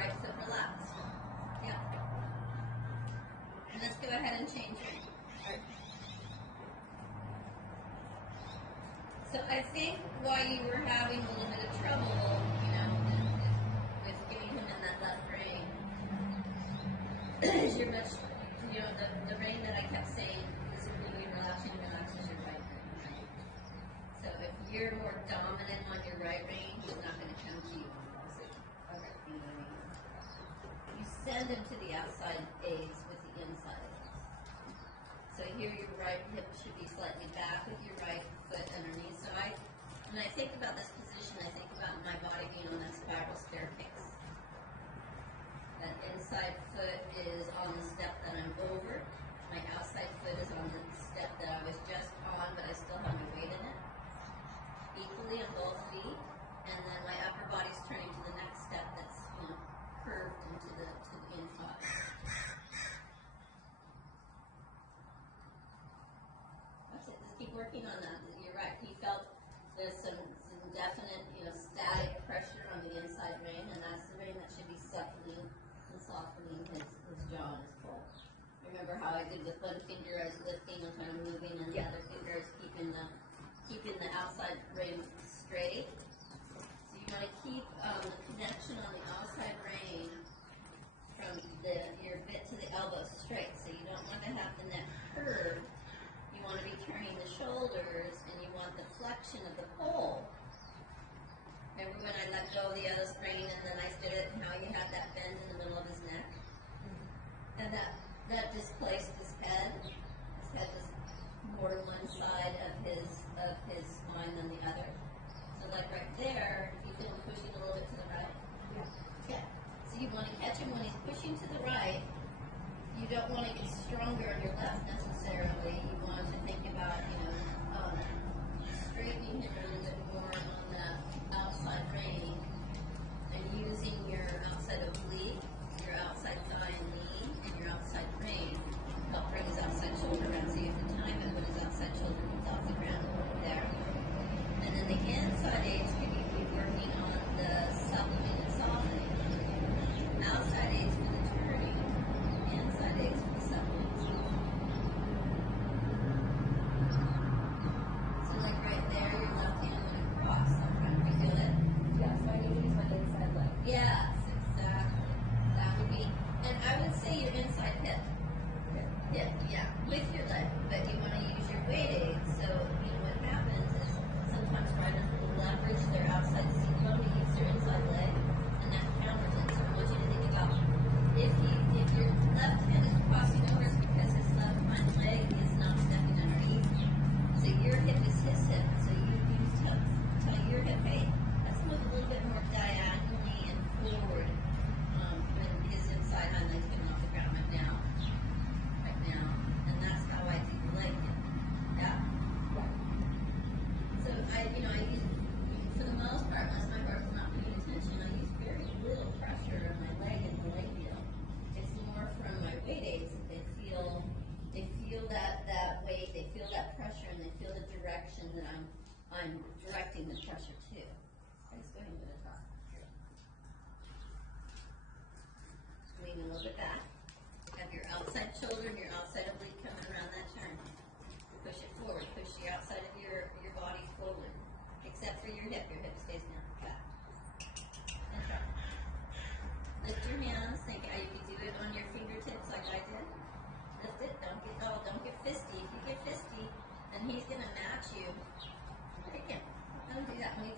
right foot relaxed. Yeah. And let's go ahead and change it. So I think why you were having a little bit of trouble, with getting him in that left brain, is you're much, the brain that I kept saying is really relaxing relaxes your right brain, right? So if you're more dominant on your right brain, he's not going to come to you on the opposite. Okay, you know what I mean? You send him to the outside A's with the inside A's. So here your right hip should be slightly back with your right foot underneath. So when I think about this position, I think about my body being on that spiral staircase. That inside foot is on the step that I'm over. My outside foot is on the step that I was just on, but I still have my weight in it. Equally on both feet. And then my upper body's turning to the next step that's, curved into the inside. That's it. Just keep working on that. You're right. He felt there's some definite, static pressure on the inside vein, and that's the vein that should be suppling and softening his jaw and his pull. Remember how I did with one finger, I was lifting and kind of moving, and the other finger is keeping the outside vein straight. So you want to keep the connection on the outside vein from your bit to the elbow straight. So you don't want to have the neck curved. You want to be turning the shoulders, and you want the flexion of the pole. Remember when I let go of the other brain and then I did it, and how you had that bend in the middle of his neck? And that displaced his head. His head was more to one side of his spine than the other. So like right there, you feel him pushing a little bit to the right? Yeah. So you want to catch him when he's pushing to the right. You don't want to get stronger on your left necessarily. You want to think about, straightening him a little bit more on the outside rein and using your outside oblique, your outside thigh and knee, and your outside rein to help bring his outside shoulder around. So you have to time it when his outside shoulder comes off the ground there. And then the inside aids could be working on the supplement and softening. Outside aids for the turning, inside aids for the supplement. So like right there, your left hand went across. Can we do it? Yeah, so I need to use my inside leg. Yes, exactly. That would be, and I would say your inside hip. Hip, yeah, with your leg, but you want to use your weight aids. So, what happens is sometimes riders will leverage their outside seat bone to use their inside leg, and that counters it. So I want you to think about if your left hand is crossing over, it's because his left hind leg is not stepping underneath. So your hip is his hip. So you tell your hip, hey, let's move a little bit more diagonally and forward when his inside hind leg's getting off the ground right now. And that's how I do the leg hip. Yeah? So I use, for the most part, unless my partner's not paying attention, I use very little pressure on my leg and the leg heel. It's more from my weight aids that they feel that weight, they feel that pressure, and they feel the direction that I'm directing the pressure to. I just go ahead and do the top. Lean a little bit back. Have your outside shoulder and your outside oblique coming around that turn. Push it forward. Push the outside of your body forward. Except for your hip. Your hip stays now back. And try. Lift your hands. Think how you can do it on your fingertips like I did. Lift it. Don't get fisty. If you get fisty, then he's gonna match you. Kick him. Don't do that. When he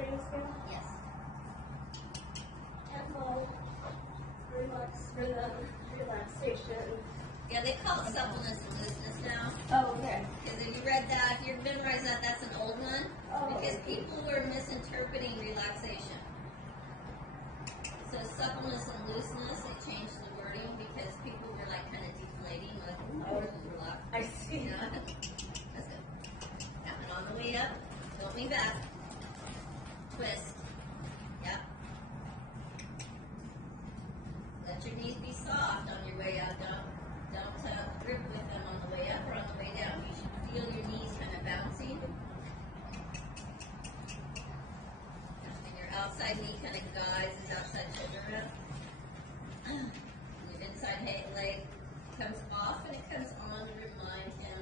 trainers again? Yes. And for the relaxation. Yeah, they call it suppleness and looseness now. Oh, okay. Because if you read that, if you memorize that, that's an old one. Oh. Because people were misinterpreting relaxation. So suppleness and looseness, they changed the wording because people were like kind of deflating, like, oh, relax. I see. You know? That's good. Yeah, and on the way up, don't lean back. Twist. Yep. Let your knees be soft on your way up. Don't grip with them on the way up or on the way down. You should feel your knees kind of bouncing. And your outside knee kind of guides his outside shoulder up. And your inside leg comes off and it comes on to remind him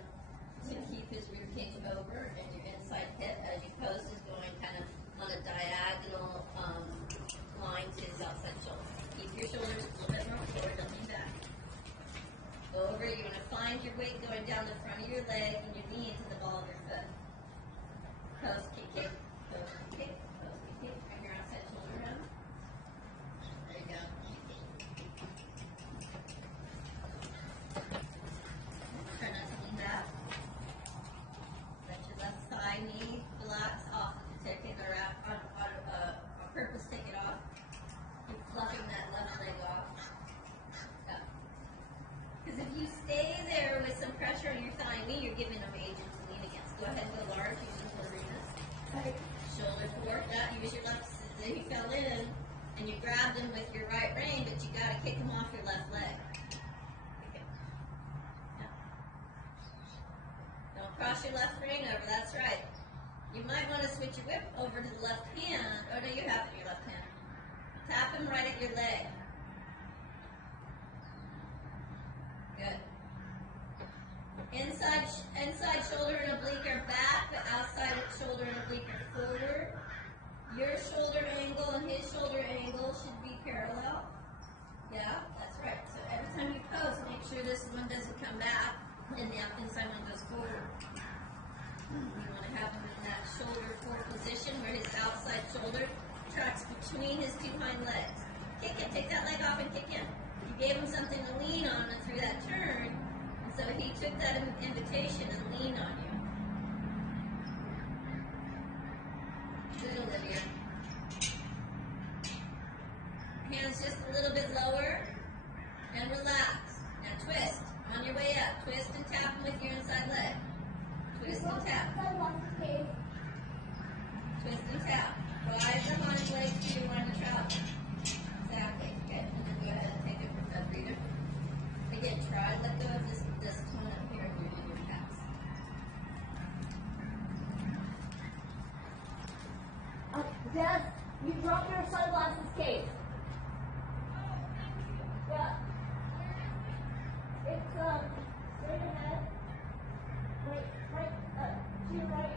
to keep his rib cage over, and your inside hip as you pose is going kind of on a diagonal line to his outside shoulder. Keep your shoulders a little bit more forward, don't lean back. Go over, you're going to find your weight going down the front of your leg and your knee into the ball of your foot. Pose, kick, kick, pose, kick, pose, kick, bring your outside shoulder around. There you go. Try not to lean back. Let your left thigh knee relax off. Take it on purpose, take it off. Keep fluffing that left leg off. Yeah. Because if you stay there with some pressure on your thigh and knee, you're giving them agent to lean against. Go ahead and go large using Florinas. Okay. Shoulder forward, that. Use your left, then you fell in, and you grabbed him with your right rein, but you got to kick him off your left leg. Kick it. Yeah. Don't cross your left rein over, that's right. You might want to switch your whip over to the left hand. Oh, no, you have it in your left hand. Tap him right at your leg. Good. Inside shoulder and oblique are back, but outside shoulder and oblique are forward. Your shoulder angle and his shoulder angle should be parallel. Yeah, that's right. So every time you pose, make sure this one doesn't come back and the inside one goes forward. You want to have him in that shoulder forward position where his outside shoulder tracks between his two hind legs. Kick it, take that leg off and kick in. You gave him something to lean on through that turn, and so he took that invitation and leaned on you. Good, Olivia. Hands just a little bit lower, and relax. Now twist on your way up. Twist and tap him with your inside leg. Twist and tap. Twist and tap. Drive the hind leg to your run the trout. Exactly. Okay. And then go ahead and take it for that breather. Again, try to let go of this tone up here in your calves. Dad, you dropped your sunglasses case. Yeah. It's straight ahead. Right, to your right.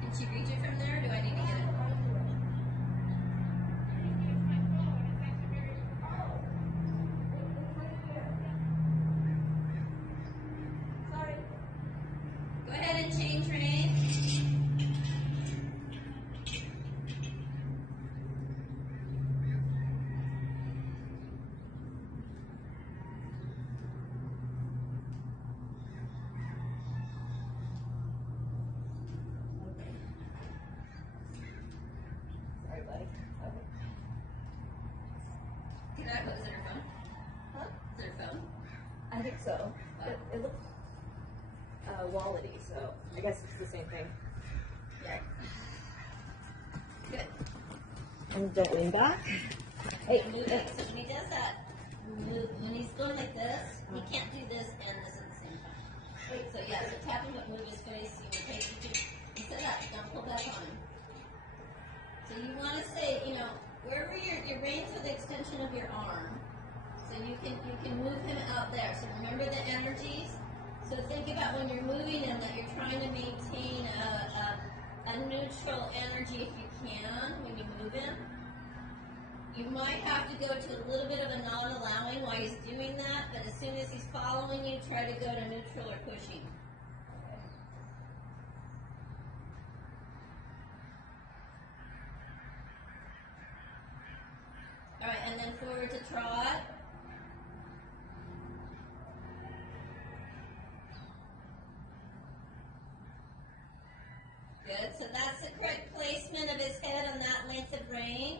Can she reach it from there, or do I need to get it? Sorry. Go ahead and change rein. Sorry, buddy. Is it her phone? Huh? Is it her phone? I think so. It looks wallety, so I guess it's the same thing. Yeah. Good. And don't lean back. Hey, Move it. So when he does that, when he's going like this, he can't do this and this at the same time. So yeah, so tap him, but move his face, instead of that, don't pull back on him. So you want to say, wherever your reins with the extension of your arm, so you can move him out there. So remember the energies. So think about when you're moving him that you're trying to maintain a neutral energy if you can when you move him. You might have to go to a little bit of a non-allowing while he's doing that, but as soon as he's following you, try to go to neutral or pushing. then forward to trot. Good, so that's the correct placement of his head on that length of rein.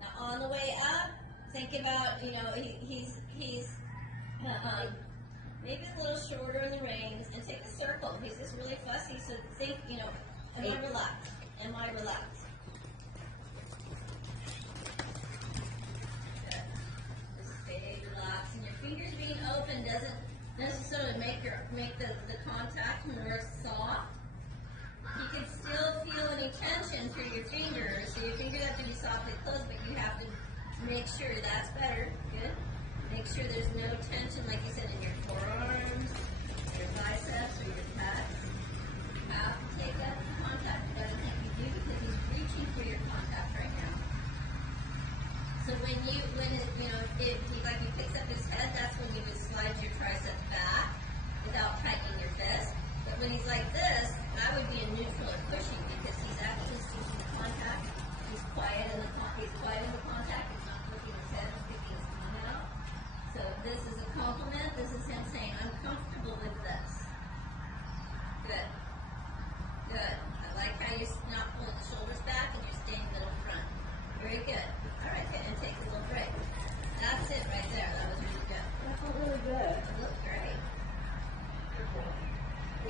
Now on the way up, think about, he's maybe a little shorter in the reins, and take a circle. He's just really fussy, so think, am I relaxed? Am I relaxed? Good. Just stay relaxed. And your fingers being open doesn't necessarily make the contact more soft. You can still feel any tension through your fingers, so your fingers have to be softly closed, but you have to make sure that's better. Good. Make sure there's no tension, like you said, in your forearms, your biceps, or your pecs. You have to take up the contact. He doesn't think you do because he's reaching for your contact right now. So if he picks up his head, that's when you would slide your triceps back without tightening your fist. But when he's like this, that would be a neutral or pushing because he's actually seeking the contact. He's quiet in the contact. He's not flicking his head and sticking his tongue out. So this is a compliment. This is him saying, I'm comfortable with this. Good. Good. I like how you're not pulling the shoulders back and you're staying middle front. Very good. All right, good. And take a little break. That's it right there. That was really good. That felt really good. It looked great.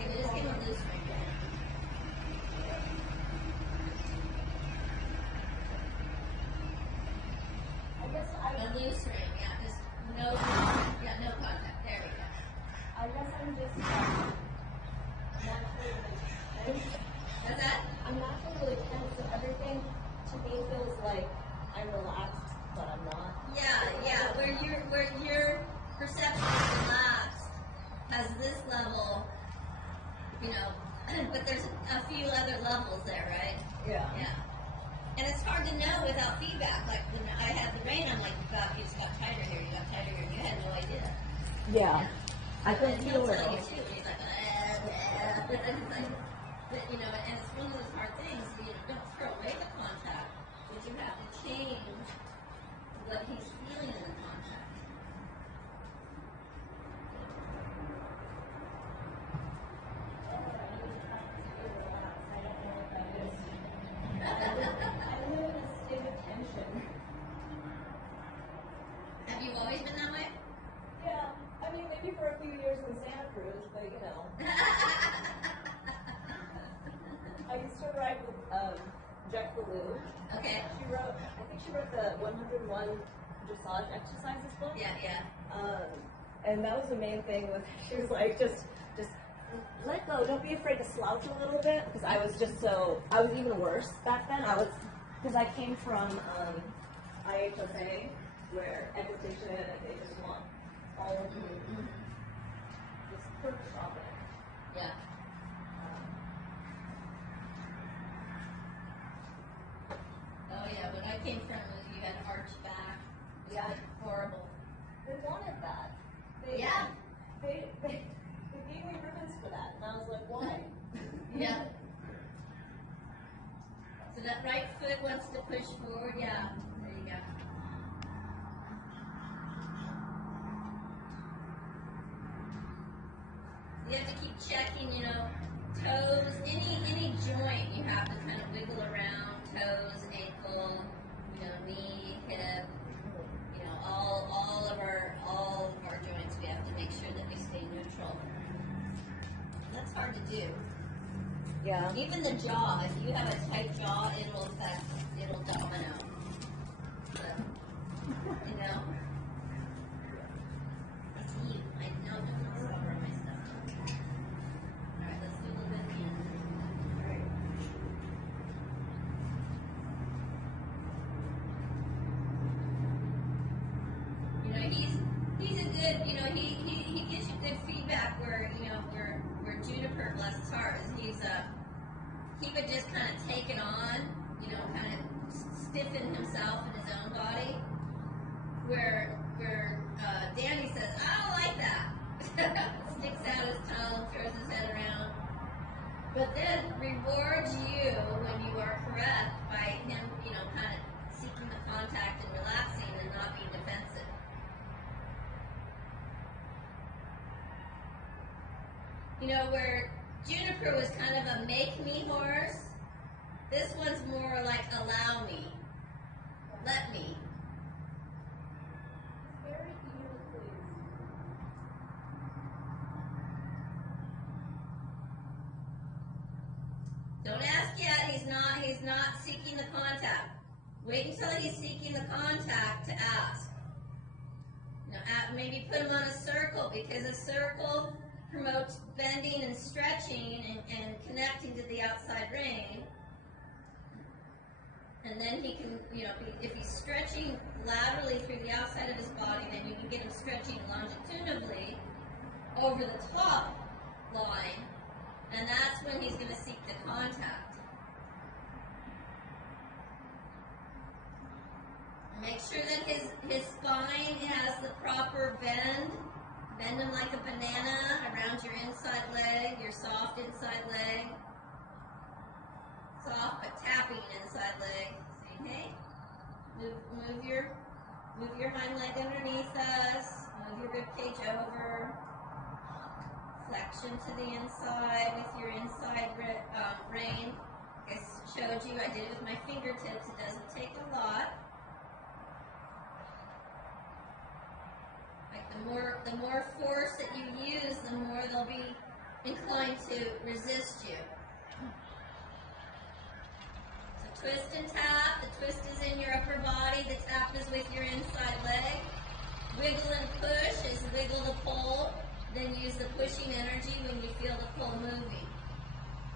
Just give him a loose ring. I guess A loose ring, yeah. Just no contact. There we go. I guess I'm just naturally really tense. What's that? I'm naturally really tense, so everything to me feels like I'm relaxed, but I'm not. Yeah. Where your perception is relaxed has this level, but there's a few other levels there, right? Yeah. Yeah. And it's hard to know without feedback. Like when I had the rein, I'm like, you just got tighter here, you got tighter here, and you had no idea. Yeah. I And could he'll feel tell you it. too. He's like, and it's like, and it's one of those hard things. Don't throw away the contact, but you have to change what he's feeling in the contact. I'm in a state of tension. Have you always been that way? Yeah. I mean, maybe for a few years in Santa Cruz, but I used to ride with Jack Ballou. Okay. I think she wrote the 101 dressage exercises book. Yeah. And that was the main thing with, she was like, just let go, don't be afraid to slouch a little bit, because I was even worse back then. Because I came from IHSA, where equitation, and they just want all of you, just perch off it. Yeah. Oh yeah, when I came from was you had arched back. It was Yeah. horrible. They wanted that. Yeah. They gave me ribbons for that, and I was like, why? Yeah. So that right foot wants to push forward. Yeah. There you go. You have to keep checking, toes, any joint you have to kind of wiggle around, toes, ankle, knee, hip, all of our joints, we have to make sure that we stay neutral. That's hard to do. Yeah. Even the jaw, if you have a tight jaw, it'll domino. But, it's you. I know, don't cover my stuff. Alright, let's do a little bit again. He's a good, he gives you good feedback where Juniper, bless his heart, he would just kind of take it on, kind of stiffen himself in his own body, where Danny says, I don't like that. Sticks out his tongue, throws his head around, but then rewards you when you are correct by him, kind of seeking the contact and relaxing, and know, where Juniper was kind of a make me horse, this one's more like allow me, let me. Very beautifully. Don't ask yet, he's not seeking the contact. Wait until he's seeking the contact to ask. Maybe put him on a circle, because a circle promotes bending and stretching and connecting to the outside ring. And then he can, if he's stretching laterally through the outside of his body, then you can get him stretching longitudinally over the top line, and that's when he's going to seek the contact. Make sure that his spine has the proper bend. Bend him like a banana around your inside leg, your soft inside leg. Soft but tapping inside leg. Saying, hey, move your hind leg underneath us. Move your rib cage over. Flexion to the inside with your inside rein. I showed you, I did it with my fingertips. It doesn't take a lot. The more force that you use, the more they'll be inclined to resist you. So twist and tap. The twist is in your upper body. The tap is with your inside leg. Wiggle and push is wiggle the pole. Then use the pushing energy when you feel the pole moving.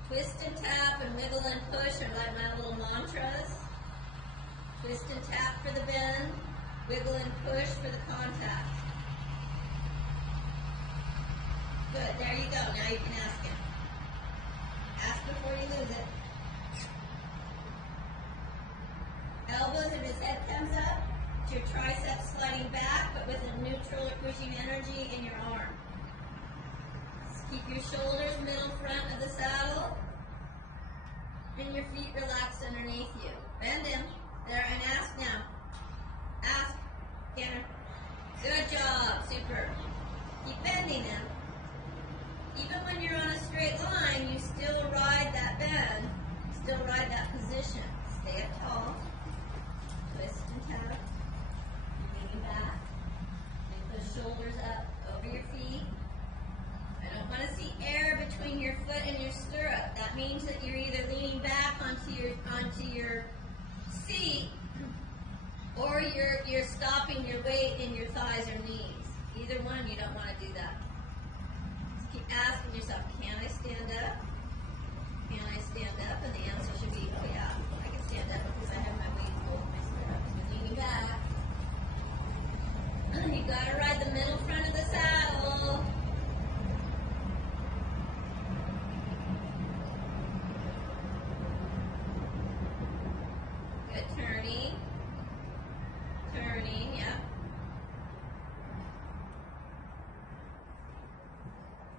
Twist and tap and wiggle and push are like my little mantras. Twist and tap for the bend. Wiggle and push for the contact. Good, there you go. Now you can ask him. Ask before you lose it. Elbows if his head comes up. Your triceps sliding back, but with a neutral or pushing energy in your arm. Just keep your shoulders middle front of the saddle. And your feet relaxed underneath you. Bend him. There, and ask now. Ask. Tanner. Good job. Super. Keep bending him. Even when you're on a straight line, you still ride that bend, still ride that position. Stay up tall, twist and tap, lean back, and push shoulders up over your feet. I don't want to see air between your foot and your stirrup. That means that you're either leaning back onto your seat, or you're stopping your weight in your thighs or knees. Either one, you don't want to do that. Keep asking yourself, can I stand up? Can I stand up? And the answer should be, oh yeah, I can stand up because I have my weight over my stirrups. You're leaning back. You gotta ride the middle front of the saddle. Good, turning. Turning, yeah.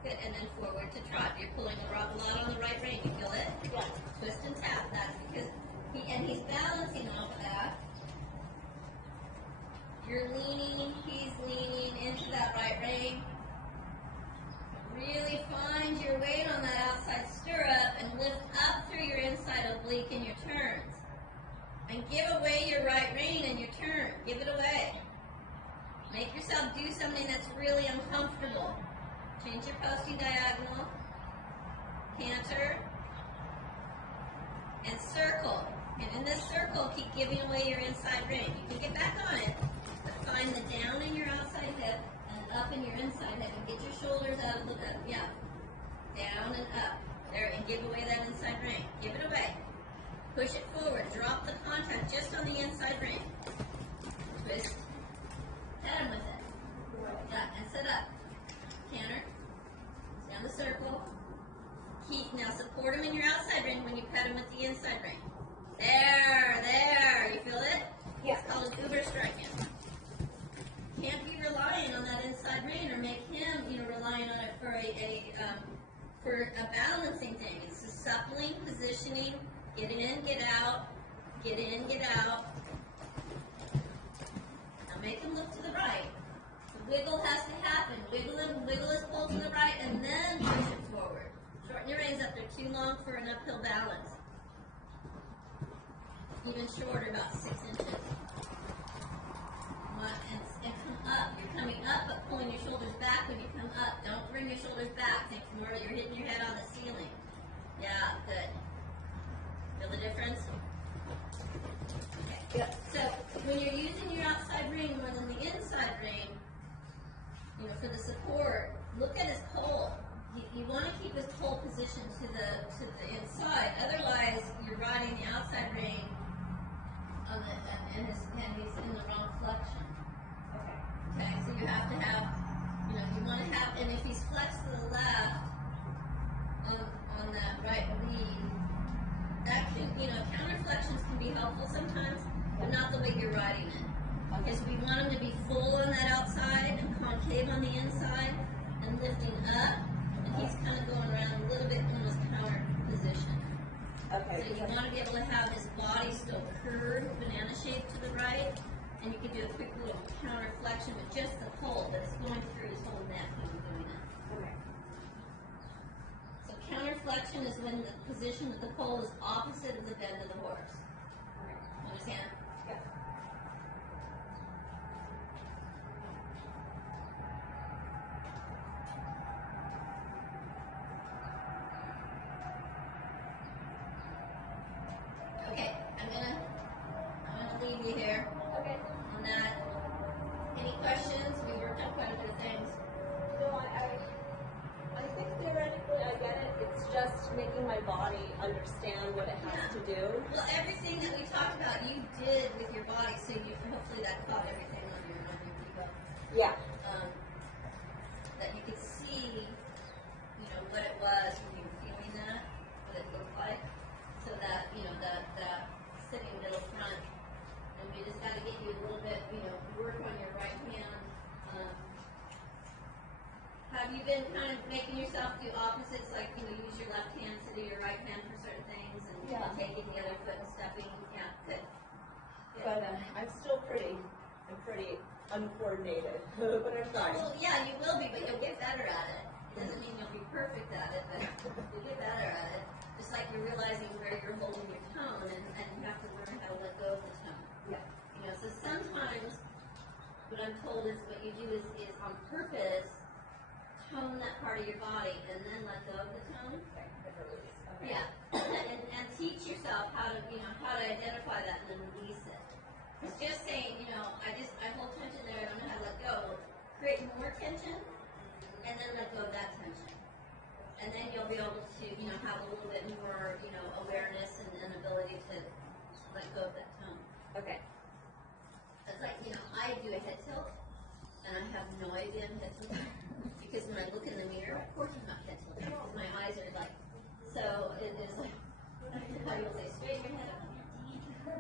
Good, and then forward to trot. You're pulling a lot on the right rein. You feel it? Yeah. Twist and tap. That's because he's balancing off of that. You're leaning, he's leaning into that right rein. Really find your weight on that outside stirrup and lift up through your inside oblique in your turns. And give away your right rein in your turn. Give it away. Make yourself do something that's really uncomfortable. Change your posting diagonal, canter, and circle. And in this circle, keep giving away your inside rein. You can get back on it, but find the down in your outside hip and up in your inside hip, and get your shoulders out of the down and up. There, and give away that inside rein. Give it away. Push it forward. Drop the contact just on the inside rein. Twist. Head him with it. Yeah, and sit up. Canter. Down the circle. Now support him in your outside rein when you pet him with the inside rein. There. You feel it? Yeah. It's called Uber striking. Can't be relying on that inside rein or make him, relying on it for a balancing thing. It's a suppling, positioning, get in, get out, get in, get out. Now make him look to the right. wiggle has to happen. Wiggle his pull to the right, and then push it forward. Shorten your reins up. They're too long for an uphill balance. Even shorter, about 6 inches. And come up. You're coming up, but pulling your shoulders back when you come up. Don't bring your shoulders back. Think more that you're hitting your head on the ceiling. Yeah, good. Feel the difference? Okay. Yep. So when you're using your outside ring more than the inside ring, you know, for the support, look at his pole. You want to keep his pole positioned to the inside. Otherwise, you're riding the outside ring on the, and he's in the wrong flexion. Okay, so you have to have, you know, you want to have, and if he's flexed to the left on that right lead, that can, you know, counter flexions can be helpful sometimes, but not the way you're riding it. Because we want him to be full on that outside and concave on the inside and lifting up, and he's kind of going around a little bit almost counter position. Okay. So you want to be able to have his body still curved, banana shaped to the right, and you can do a quick little counter flexion with just the pole, but it's going through his whole neck when you're doing it. Okay. So counter flexion is when the position of the pole is opposite of the bend of the horse. Understand? Yep. Okay, I'm gonna leave you here Okay. on that. Any questions? We worked on quite a few things. No, I think theoretically I get it. It's just making my body understand what it has to do. Well, everything that we talked about, you did with your body, so you hopefully that caught everything on your people. Yeah. That you could see, you know, what it was when you were feeling that, what it looked like, so that, you know, that sitting middle front, and we just got to get you a little bit, you know, work on your right hand. Have you been kind of making yourself do opposites, like, you know, use your left hand to do your right hand for certain things, and Yeah. taking the other foot and stepping? Yeah, good. But I'm still pretty uncoordinated. But I'm trying. Well, yeah, you will be, but you'll get better at it. It doesn't mean you'll be perfect at it, but you'll get better at it. Just like you're realizing where you're holding your tone, and you have to learn how to let go of the tone. Yeah. You know, so sometimes what I'm told is what you do is on purpose tone that part of your body and then let go of the tone. Okay. Yeah, and teach yourself how to, you know, how to identify that and then release it. It's just saying, you know, I hold tension there, I don't know how to let go. Well, create more tension, and then let go of that tension. And then you'll be able to, you know, have a little bit more, you know, awareness and ability to let go of that tone. Okay. It's like, you know, I do a head tilt, and I have no idea I'm head tilting. Because when I look in the mirror, of course I'm not head tilting, because my eyes are like, so it is like, how you'll say, straighten your head up.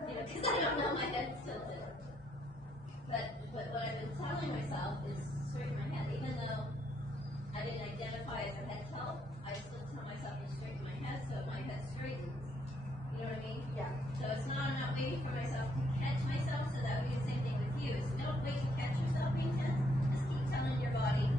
You know, because I don't know my head's tilted. But what I've been telling myself is straighten my head, even though I didn't identify as a head tilt, I still tell myself to straighten my head so my head straightens. You know what I mean? Yeah. So it's not, I'm not waiting for myself to catch myself, so that would be the same thing with you. Is don't wait to catch yourself being tense. Just keep telling your body,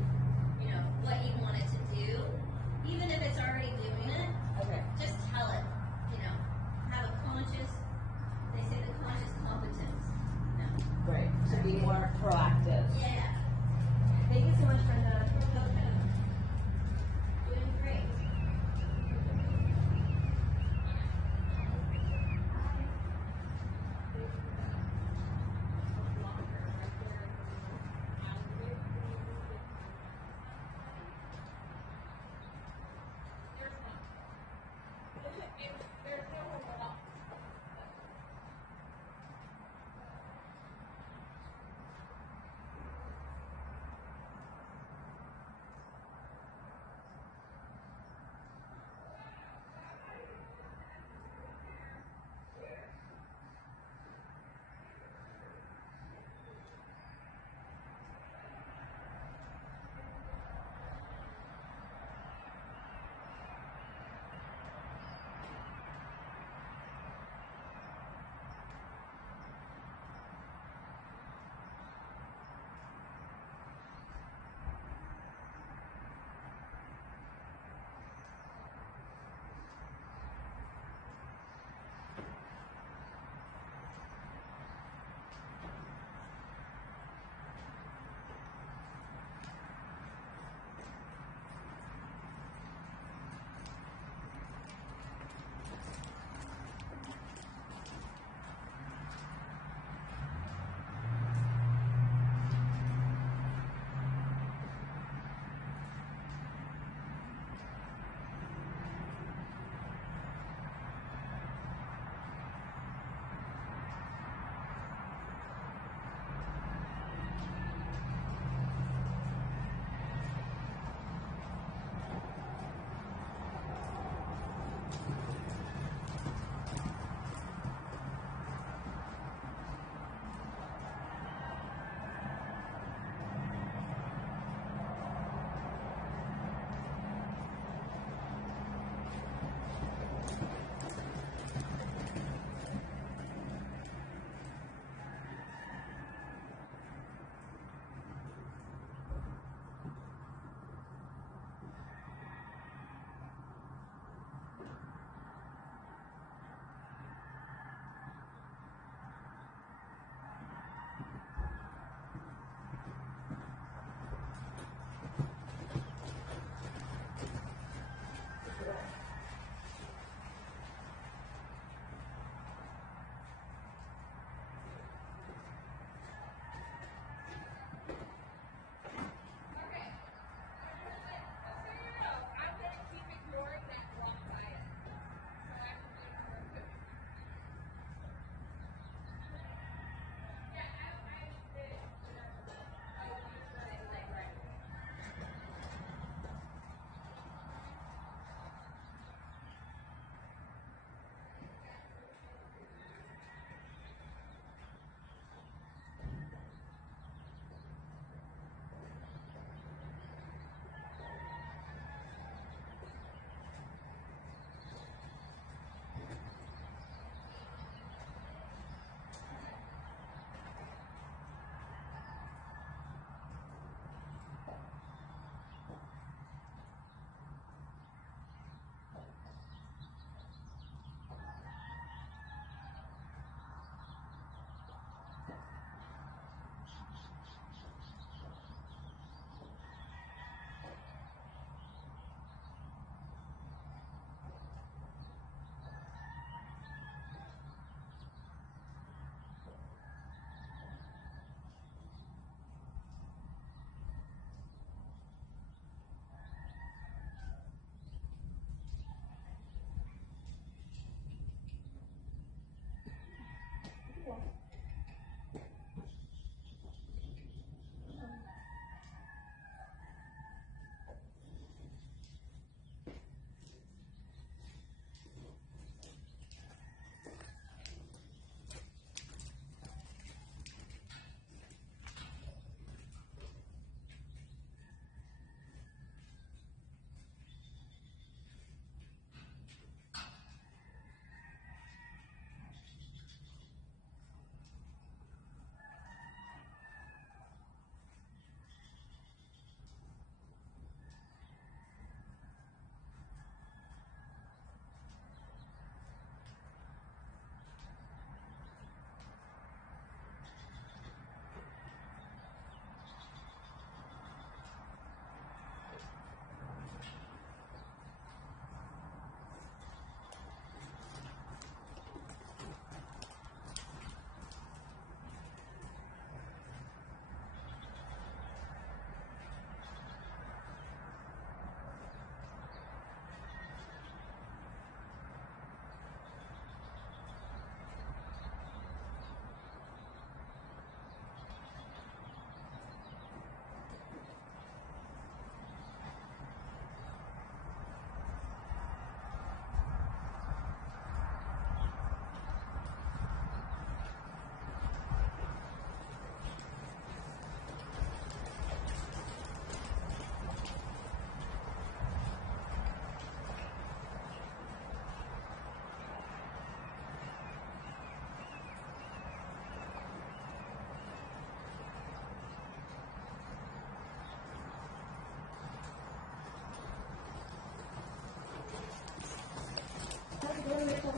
Rachel.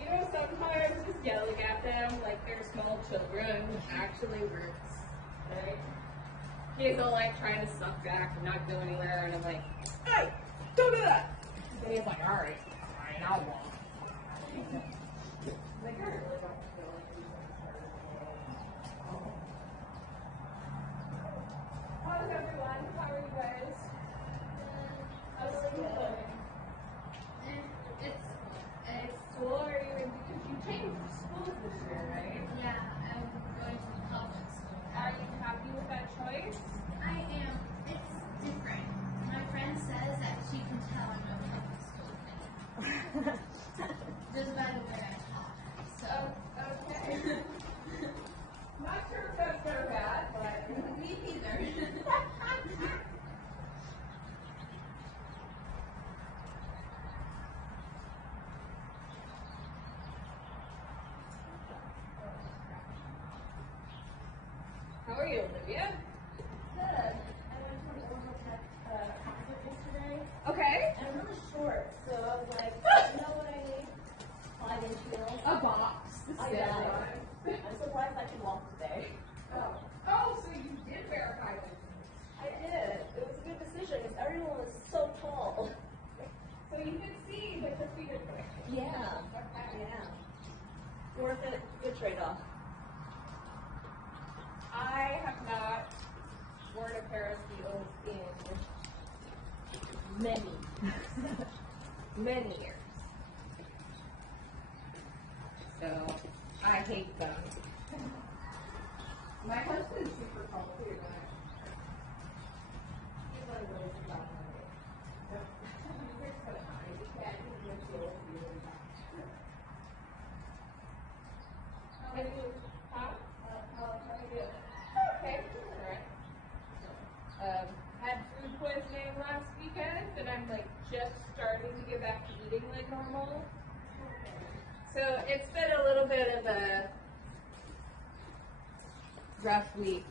You know, sometimes just yelling at them like they're small children actually works, right? Kids will like trying to suck back and not go anywhere, and I'm like, hey, don't do that! And he's like, alright, I'll walk. Like, I really don't feel like we How's everyone? How are you guys? How's school? It's School? Are you in, because you changed schools this year, right? yeah, I'm going to public school. Are you happy with that choice? I am. It's different. My friend says that she can tell I'm a public school kid. Just by the way I talk. So Okay. Not sure if that's so bad, but me neither. how are you, Olivia? Good. I went to an oral tech concert yesterday, Okay. and I'm really short, so I was like, you know what I need? 5-inch heels. A box. I know. I'm surprised I can walk today. Oh, so you did verify this. I did. It was a good decision because everyone was so tall. So you could see that the feet are quick. Yeah. Yeah. Worth it. Good trade-off. I have not worn a pair of heels in many years. So I hate them. My husband's super comfy, but he's like really about it. He's so high. He can't even feel really bad. How are you? Huh? How are you? Okay, alright. Had food poisoning last weekend, and I'm like just starting to get back to eating like normal. So it's been a little bit of a rough week.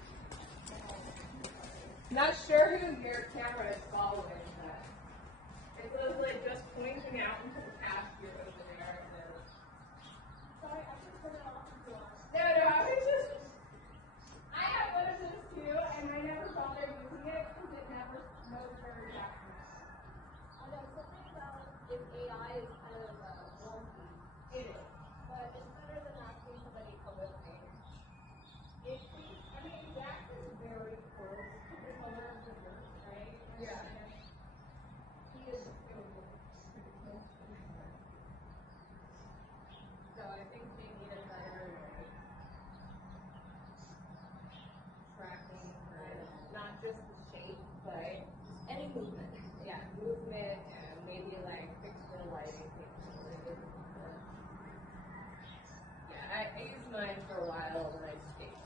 Not sure who your camera is following, but it's literally just pointing out into the pasture over there. And then, Sorry, I should turn it off if you want. no, I was just, I have one of those too, and I never bothered using it because it never knows where it's at. I know something about if AI is kind of wonky, It is. but it's better than asking somebody to live me. It seems, I mean, Jack is very close to the color of the bird, right? Yeah. He is pretty close to the bird. So I think we need a better tracking for not just the shape, but Any movement. yeah, movement and maybe like fixed the lighting capability. Yeah, I used mine for a while when I skate.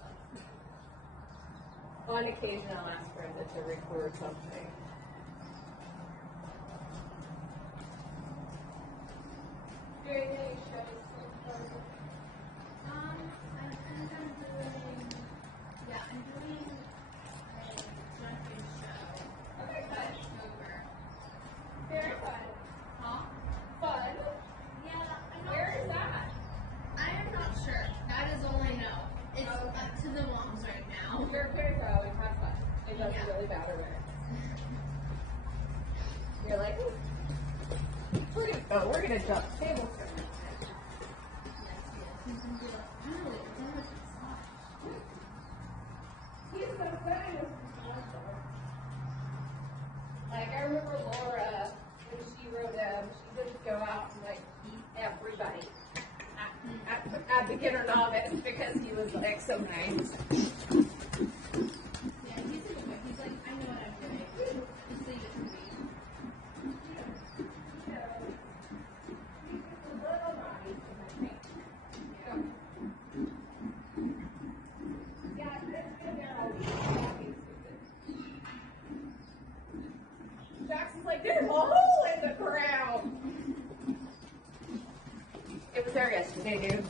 On occasion, I'll ask Brenda to record something. Very nice shows. I think I'm doing, yeah, I'm doing a jumping show. Okay, in fun. October. Very fun. Huh? Fun. Yeah, I'm not Where is sure. that? I am not sure. That is all I know. It's Oh, okay. up to the moms right now. You're gonna go and have fun. It doesn't Yeah. really matter where. You're like, "Ooh, we're gonna jump table turn. Yes, yes. You can do it. Really, delicate stuff. He's so good. Like I remember Laura when she wrote she would go out and like beat everybody. because he was like so nice. Yeah, he's a good one. He's like, I know what I'm doing. Just leave it to me. Jackson's like, there's a hole in the ground. It was there yesterday, dude.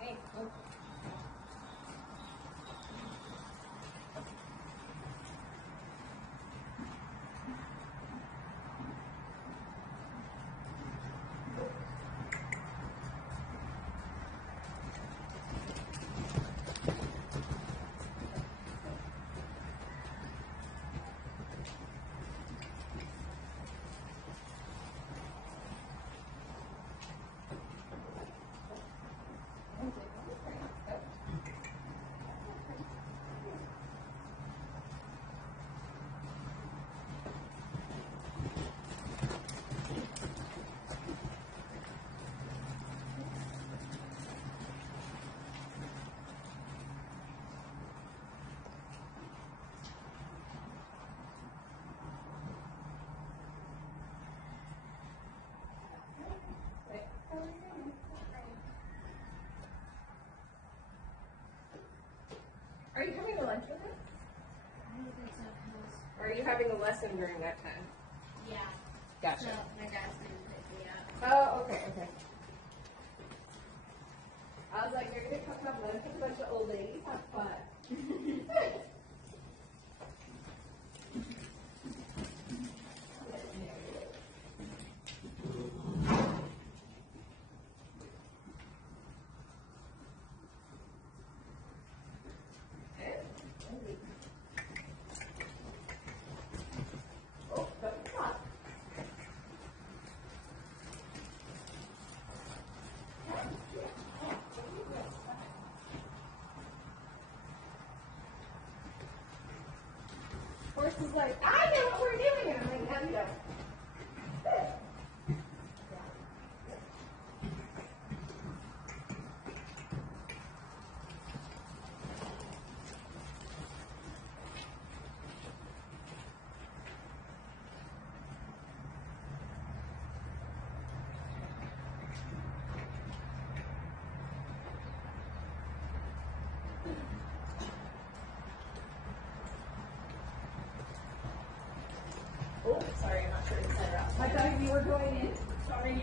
Hey, look. Are you having a lunch with us? I don't think so, 'cause- Or are you having a lesson during that time? yeah. Gotcha. So my dad's gonna pick me up. Oh, okay, okay. I was like, you're gonna come have lunch with a bunch of old ladies, have fun. Oh, that's hot. Horse is like, I know what we're doing. And I'm like, no, you don't. Oh, sorry, I'm not sure inside or outside. I thought you were going in. Sorry.